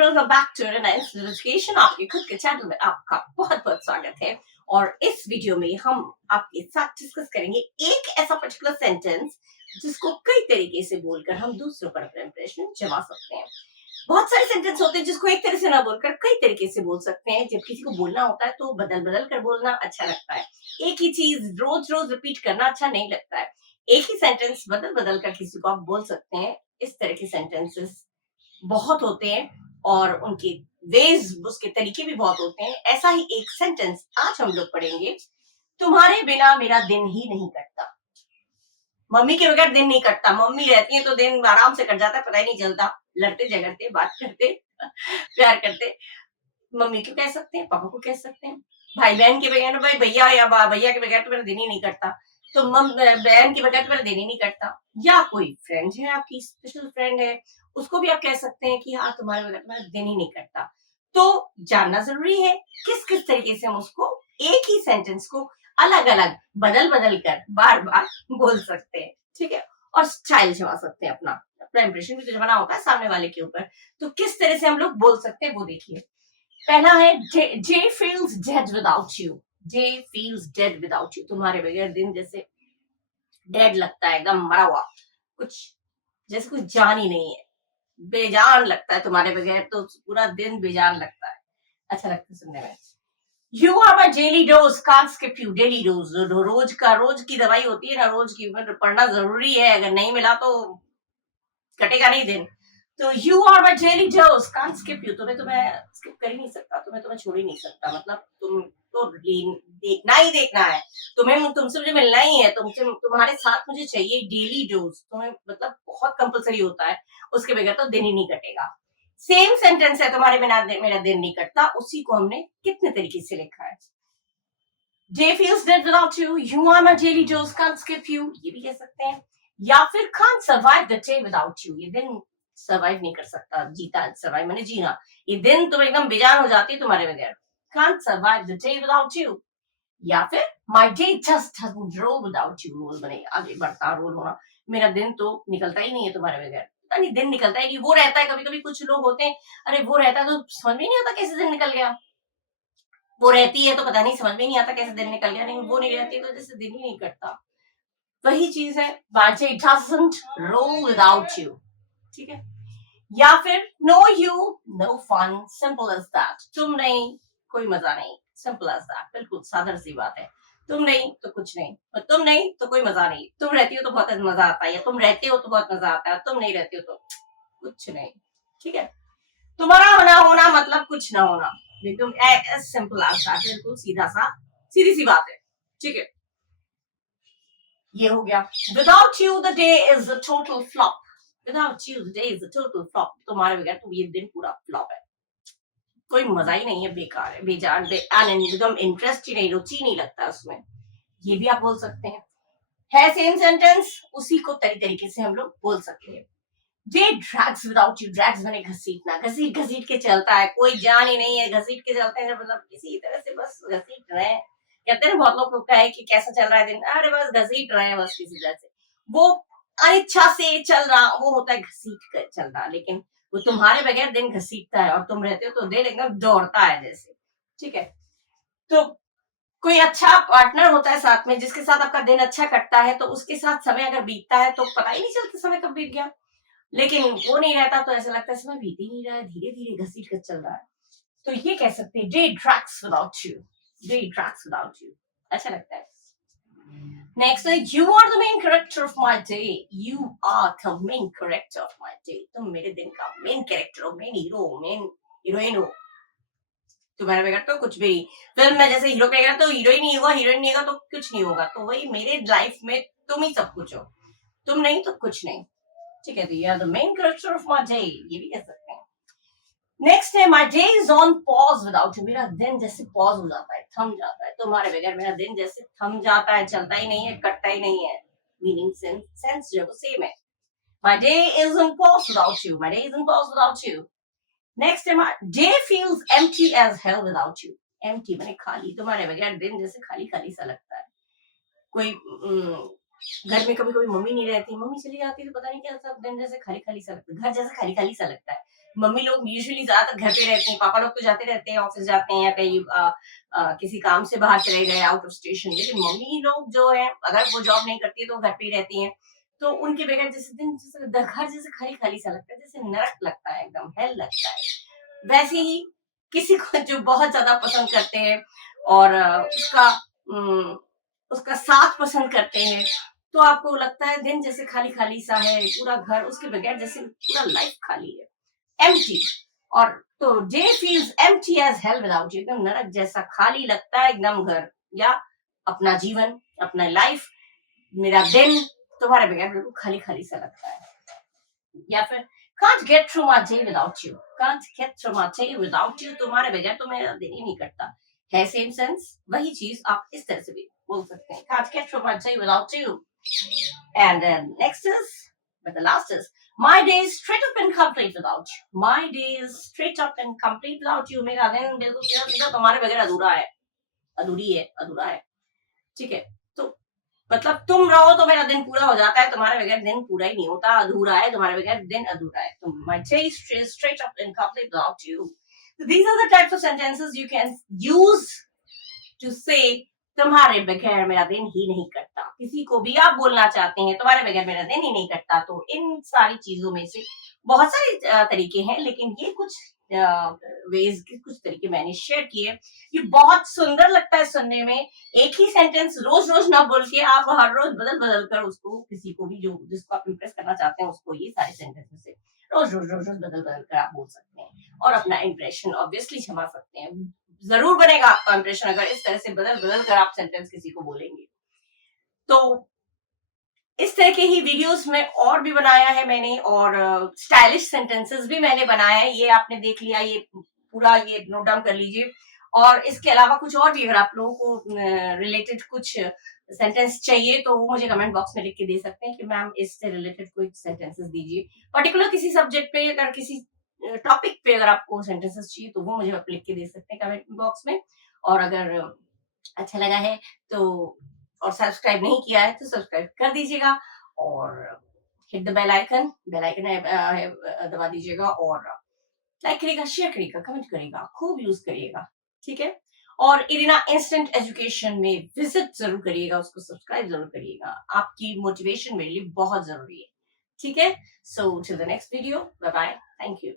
Welcome back to Reliance education. आपके खुद के चैनल में आपका बहुत बहुत स्वागत है। और इस वीडियो में हम आपके साथ डिस्कस करेंगे एक ऐसा पर्टिकुलर सेंटेंस जिसको कई तरीके से बोलकर हम दूसरों पर अपना इंप्रेशन जमा सकते हैं। बहुत सारे सेंटेंस होते हैं जिसको एक तरह से ना बोलकर कई तरीके से बोल सकते हैं। जब किसी को बोलना होता है तो बदल बदल कर बोलना अच्छा लगता है। एक ही चीज रोज रोज रिपीट करना अच्छा नहीं लगता है। एक ही सेंटेंस बदल बदल कर किसी को आप बोल सकते हैं। इस तरह के सेंटेंसेस बहुत होते हैं और उनके वेज, उसके तरीके भी बहुत होते हैं। ऐसा ही एक सेंटेंस आज हम लोग पढ़ेंगे। तुम्हारे बिना मेरा दिन ही नहीं कटता। मम्मी के बगैर दिन नहीं कटता। मम्मी रहती है तो दिन आराम से कट जाता है, पता ही नहीं चलता। लड़ते झगड़ते बात करते प्यार करते मम्मी को कह सकते हैं, पापा को कह सकते हैं। भाई बहन के बगैर, भाई भैया या भैया के बगैर तो मेरा दिन ही नहीं कटता। तो बहन के बगैर तो मेरा दिन ही नहीं कटता। या कोई फ्रेंड है, आपकी स्पेशल फ्रेंड है, उसको भी आप कह सकते हैं कि हाँ तुम्हारे बगैर मेरा दिन ही नहीं कटता। तो जानना जरूरी है किस किस तरीके से हम उसको एक ही सेंटेंस को अलग अलग बदल बदल कर बार बार बोल सकते हैं। ठीक है। और स्टाइल जमा सकते हैं। अपना अपना इंप्रेशन भी तो जमाना होता है सामने वाले के ऊपर। तो किस तरह से हम लोग बोल सकते हैं वो देखिए। पहला है day feels dead without you. Day feels dead without you. तुम्हारे बगैर दिन जैसे डेड लगता है, एकदम मरा हुआ, कुछ जैसे कुछ जान ही नहीं है, बेजान लगता है तुम्हारे बगैर। तो पूरा दिन बेजान लगता है। अच्छा लगता है सुनने में। You are my daily dose, can't skip you. Daily dose, रोज की दवाई होती है ना, रोज की पढ़ना जरूरी है। अगर नहीं मिला तो कटेगा नहीं दिन। तो you are my daily dose, can't skip you. तुम्हें तो मैं स्किप कर ही नहीं सकता, तुम्हें छोड़ ही नहीं सकता। मतलब तुम तो देखना ही देखना है। तुमसे मुझे मिलना ही है। तुम्हारे साथ मुझे चाहिए डेली डोज। तुम्हें मतलब बहुत कंपलसरी होता है, उसके बगैर तो दिन ही नहीं कटेगा। सेम सेंटेंस है, तुम्हारे बिना मेरा दिन नहीं कटता। उसी को हमने कितने तरीके से लिखा है। Day feels dead without you. You are my daily dose. Can't skip you. ये भी कह सकते हैं। या फिर can't survive the day without you. ये दिन सर्वाइव नहीं कर सकता। जीता, सर्वाइव मैंने जीना। ये दिन तुम एकदम बेजान हो जाती है तुम्हारे बगैर। Can't survive the day without you. या फिर my day just doesn't roll without you. Roll बनेगा, आगे बढ़ता रोल होना। मेरा दिन तो निकलता ही नहीं है तुम्हारे बगैर। पता नहीं दिन निकलता ही नहीं। वो रहता है, कभी कभी कुछ लोग होते हैं, अरे वो रहता है तो समझ में नहीं आता कैसे दिन निकल गया। वो रहती है तो पता नहीं, समझ में नहीं आता कैसे दिन निकल गया। नहीं, वो नहीं रहती तो जैसे दिन ही नहीं कटता। वही चीज है, बांचे डजंट रोल विदाउट यू। ठीक है। या फिर no you no fun, simple as that. तुम नहीं कोई मजा नहीं, सिंपल एज दैट। बिल्कुल साधारण सी बात है। तुम नहीं तो कुछ नहीं, और तुम नहीं तो कोई मजा नहीं। तुम रहती हो तो बहुत मजा आता है, या तुम रहते हो तो बहुत मजा आता है, तुम नहीं रहते हो तो कुछ नहीं। ठीक है। तुम्हारा होना होना मतलब कुछ ना होना। एकदम एज सिंपल एज दैट। बिल्कुल सीधा सा, सीधी सी बात है। ठीक है। ये हो गया। Without you the day is a total flop. Without you the day is a total flop. तुम्हारे बगैर तो ये दिन पूरा फ्लॉप है, कोई मजा ही नहीं है, बेकार है, बेजान, एकदम इंटरेस्ट ही नहीं, रुचि नहीं लगता उसमें। ये भी आप बोल सकते हैं। है सेम सेंटेंस, उसी को तरीके से हम लोग बोल सकते हैं। Day drags without you. Drags बने घसीटना, घसीट घसीट के चलता है, कोई जान ही नहीं है, घसीट के चलते हैं। मतलब किसी तरह से बस घसीट रहे हैं। कहते हैं बहुत लोग को कहे कि कैसा चल रहा है दिन, अरे बस घसीट रहे हैं बस किसी तरह से। वो अनिच्छा से चल रहा, वो होता है घसीट कर चल रहा। लेकिन वो तुम्हारे बगैर दिन घसीटता है, और तुम रहते हो तो दिन एकदम दौड़ता है जैसे। ठीक है। तो कोई अच्छा पार्टनर होता है साथ में, जिसके साथ आपका दिन अच्छा कटता है, तो उसके साथ समय अगर बीतता है तो पता ही नहीं चलता समय कब बीत गया। लेकिन वो नहीं रहता तो ऐसा लगता है समय बीत ही नहीं रहा है, धीरे धीरे घसीट कर चल रहा है। तो ये कह सकते हैं day drags without you. Day drags without you अच्छा लगता है। नेक्स्ट है you are the main character of my day. You are the main character of my day. तुम मेरे दिन का मेन कैरेक्टर हो, मेन हीरो, मेन हीरोइन हो। तुम्हारे बगैर तो कुछ भी। फिल्म में जैसे हीरो के बगैर तो हीरोइन नहीं होगा, हीरोइन नहीं होगा तो कुछ नहीं होगा। तो वही मेरे लाइफ में तुम ही सब कुछ हो, तुम नहीं तो कुछ नहीं। ठीक है। तो you are the main character of my day, ये भी कह सकते हैं। नेक्स्ट है my day is on pause without you. मेरा दिन जैसे पॉज हो जाता है, थम जाता है। तुम्हारे बगैर मेरा दिन जैसे थम जाता है, चलता ही नहीं है, कटता ही नहीं है। मीनिंग सेंस जो सेम है। My day is on pause without you. My day is on pause without you. Next है my day feels empty as hell without you. Empty माने खाली। तुम्हारे बगैर दिन जैसे खाली खाली सा लगता है। कोई घर में कभी कभी मम्मी नहीं रहती, मम्मी चली जाती है तो पता नहीं क्या सब दिन जैसे खाली खाली सा लगता है, घर जैसे खाली खाली सा लगता है। मम्मी लोग यूजुअली ज्यादातर घर पे रहते हैं, पापा लोग तो जाते रहते हैं, ऑफिस जाते हैं या कहीं किसी काम से बाहर चले गए आउट ऑफ स्टेशन, लेकिन मम्मी लोग जो है अगर वो जॉब नहीं करती है तो घर पे ही रहती हैं। तो उनके बगैर जैसे दिन जैसे घर जैसे खाली खाली सा लगता है, जैसे नरक लगता है, एकदम हेल लगता है। वैसे ही किसी को जो बहुत ज्यादा पसंद करते हैं और उम, उसका साथ पसंद करते हैं, तो आपको लगता है दिन जैसे खाली खाली सा है, पूरा घर उसके बगैर जैसे पूरा लाइफ खाली है, एम्प्टी। और today feels empty as hell without you, एकदम नरक जैसा खाली लगता है एकदम घर, या अपना जीवन, अपना लाइफ, मेरा दिन तुम्हारे बगैर बिल्कुल खाली खाली सा लगता है। या फिर can't get through my day without you, can't get through my day without you, तुम्हारे बगैर तो मेरा दिन ही नहीं कटता है। सेम सेंस वही चीज आप इस तरह से भी बोल सकते हैं, can't get through my day without you. And then next is, but the last is, my day is straight up and complete without you, my day is straight up and complete without you, मेरा दिन बिल्कुल सीधा सीधा तुम्हारे बगैर अधूरा है, अधूरी है, अधूरा है। ठीक है, तो मतलब तुम रहो तो मेरा दिन पूरा हो जाता है, तुम्हारे बगैर दिन पूरा ही नहीं होता, अधूरा है, तुम्हारे बगैर दिन अधूरा है। तो my day is straight up and complete without you. So these are the types of sentences you can use to say तुम्हारे बगैर मेरा दिन ही नहीं कटता। किसी को भी आप बोलना चाहते हैं तुम्हारे बगैर मेरा दिन ही नहीं कटता, तो इन सारी चीजों में से बहुत सारे तरीके हैं, लेकिन ये कुछ वेज के कुछ तरीके मैंने शेयर किए। ये बहुत सुंदर लगता है सुनने में। एक ही सेंटेंस रोज रोज ना बोल के आप हर रोज बदल बदल कर उसको, किसी को भी जो जिसको आप इम्प्रेस करना चाहते हैं उसको, ये सारे सेंटेंसेस से रोज रोज बदल बदल कर आप बोल सकते हैं और अपना इंप्रेशन ऑब्वियसली जमा सकते हैं। जरूर बनेगा आपका इंप्रेशन अगर इस तरह से बदल बदल कर आप सेंटेंस किसी को बोलेंगे। तो इस तरह के ही वीडियोस में और भी बनाया है मैंने, और स्टाइलिश सेंटेंसेस भी मैंने बनाया है, ये आपने देख लिया, ये पूरा ये नोट डाउन कर लीजिए। और इसके अलावा कुछ और भी अगर आप लोगों को रिलेटेड कुछ सेंटेंस चाहिए तो वो मुझे कमेंट बॉक्स में लिख के दे सकते हैं कि मैम इससे रिलेटेड कोई सेंटेंसेस दीजिए। पर्टिकुलर किसी सब्जेक्ट पे अगर किसी टॉपिक पे अगर आपको सेंटेंसेस चाहिए तो वो मुझे आप लिख के दे सकते हैं कमेंट बॉक्स में। और अगर अच्छा लगा है तो, और सब्सक्राइब नहीं किया है तो सब्सक्राइब कर दीजिएगा, और हिट द बेल आइकन दबा दीजिएगा, और लाइक करिएगा, शेयर करिएगा, कमेंट करिएगा, खूब यूज करिएगा। ठीक है, और इरिना इंस्टेंट एजुकेशन में विजिट जरूर करिएगा, उसको सब्सक्राइब जरूर करिएगा, आपकी मोटिवेशन मेरे लिए बहुत जरूरी है। ठीक है, so till the next video, bye bye, thank you.